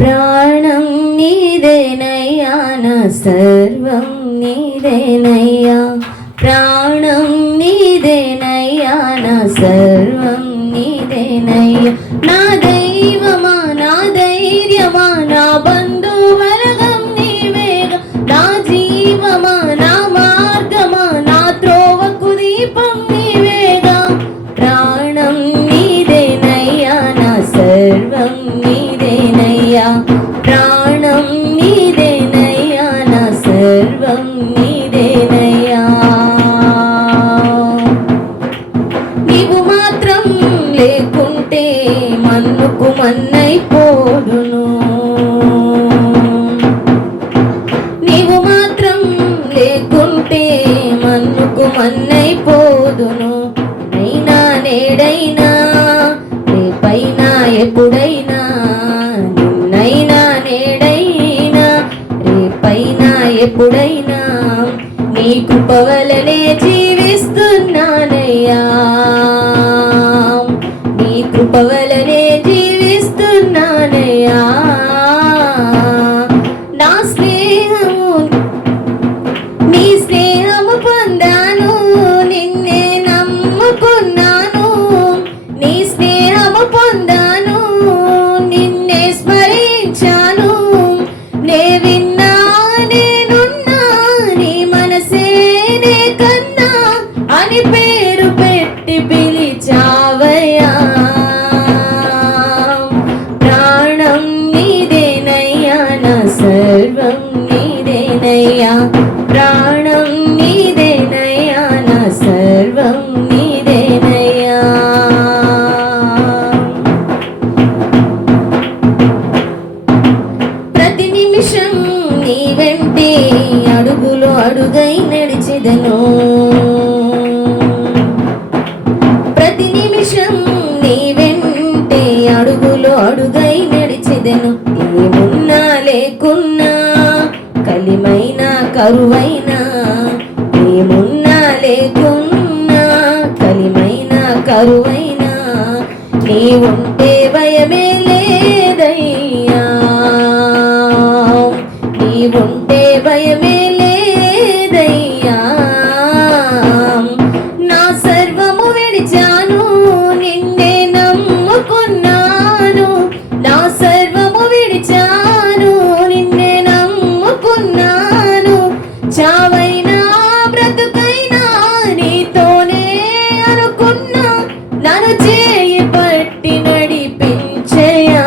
ప్రాణం నీదేనయ్యా నా సర్వం నీదేనయ్యా ప్రాణం నీదేనయ్యా నా సర్వం నీదేనయ్యా నా దైవమా నా ధైర్యమా నా బంధువరగం నీవేగా నా జీవమా నా మార్గమా నా త్రోవకు దీపం నీవేగా ప్రాణం నీదేనయ్యా నా సర్వం నీదేనయ్యా ప్రాణం నీదేనయ్యా నా సర్వం నీదేనయ్యా నీవు మాత్రం లేకుంటే మన్నుకు మన్నైపోదును నీవు మాత్రం లేకుంటే మన్నుకు మన్నైపోదును నైనా నేడైనా రేపైనా ఎప్పుడైనా నిన్నైనా నేడైనా రేపైనా ఎప్పుడైనా నీ కృప వలనే జీవిస్తున్నానయ్యా నీ కృప వలనే జీవిస్తున్నానయ్యా నా స్నేహము నీ స్నేహము పొందాను నిన్నే నమ్ముకున్నాను నీ స్నేహము పొందాను నిన్నే స్మరించాను నే విన్నా నేనున్నా నీ మనసేనే కన్నా అని పేరు పెట్టి పిలిచావయ్యా ప్రాణం నీదేనయ్యా నా సర్వం నీదేనయ్యా ప్రాణం నీదేనయ్యా నా సర్వం నీదేనయ్యా ప్రతి నిమిషం నీ వెంటే అడుగులు అడుగై నడిచెదను ప్రతి నిమిషం నీ వెంటే అడుగులు అడుగై నడిచెదను ఏమున్నా లేకున్నా కలిమైనా కరువైనా ఏమున్నా లేకున్నా కలిమైనా కరువైనా నీ ఉంటే భయమే లేదయ్యా నీ ఉంటే భయమే లేదయ్యా నా సర్వము విడిచాను నిన్నే నమ్ముకున్నాను నా సర్వము విడిచాను నిన్నే నమ్ముకున్నాను చావైనా బ్రతుకైనా నీతోనే అనుకున్నా నన్ను చేయి పట్టి నడిపించయ్యా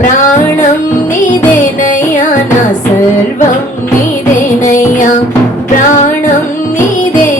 ప్రాణం నీదేనయ్యా నా సర్వం నీదేనయ్యా ప్రాణం నీదే